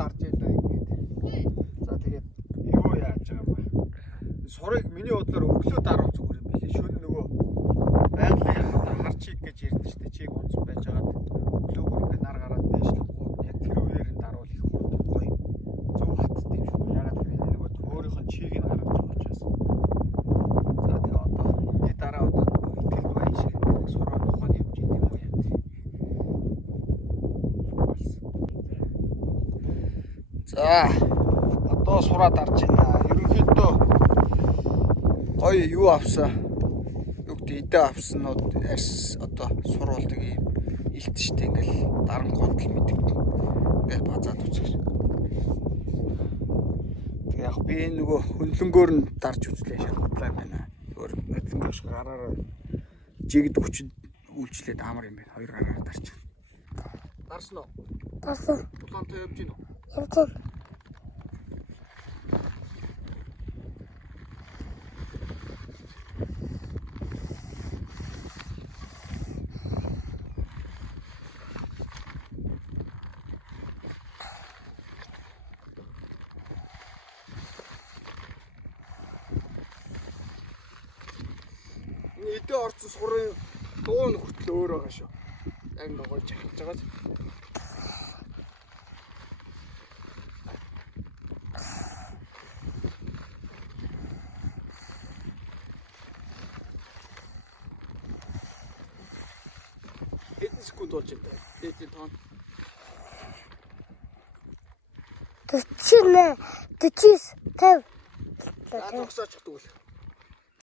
дарж байлаа ингээд. За тэгээд юу яаж байгаа юм бэ? Сурыг миний бодлоор өглөө даруул зүгээр юм билээ. Шөнө нөгөө байгалийн хар чиг гэж ярьдэн штэ. Чиг унц байж байгаад өглөөгөр ингээд нар гараад дээшлэх гууд яг тэр үеэр нь даруул их хурдан гоё. Зөв хаттай юм шүү. Ягаад гэвэл энэ нөгөө өөрийнх нь чиг нь гаргаж байгаа учраас. За тэгээд одоо энэ дараа одоо итгэл байн шиг нэг сураад ухаан явж идэв юм яа. За одоо сураад дарж байна. Ерөнхийдөө гоё юу авсан. Юу гэдэг идэ авснууд арьс одоо сурвалдаг юм илт штэ ингээл даран гонтол мэддэг. Ингээл базаад үзэж. Тэг яг би нөгөө хөндлөнгөөр нь дарж үзлээ шалтлаа юм байна. Өөр мэдлэнгөөш гараараа жигд хүчинд үйлчлээд амар юм байна. Хоёр гараар дарч. Дарсан уу? Дарсан. Тулаантай явж гин үү? Явж. Идэ орцсон сурын дуу нь хүртэл өөр байгаа шүү. Яг нэг гоё чахалж байгаа. Хэдэн секунд болж байна? Дээдийн тоон. 48, 49, 50. За зогсооч тэгвэл.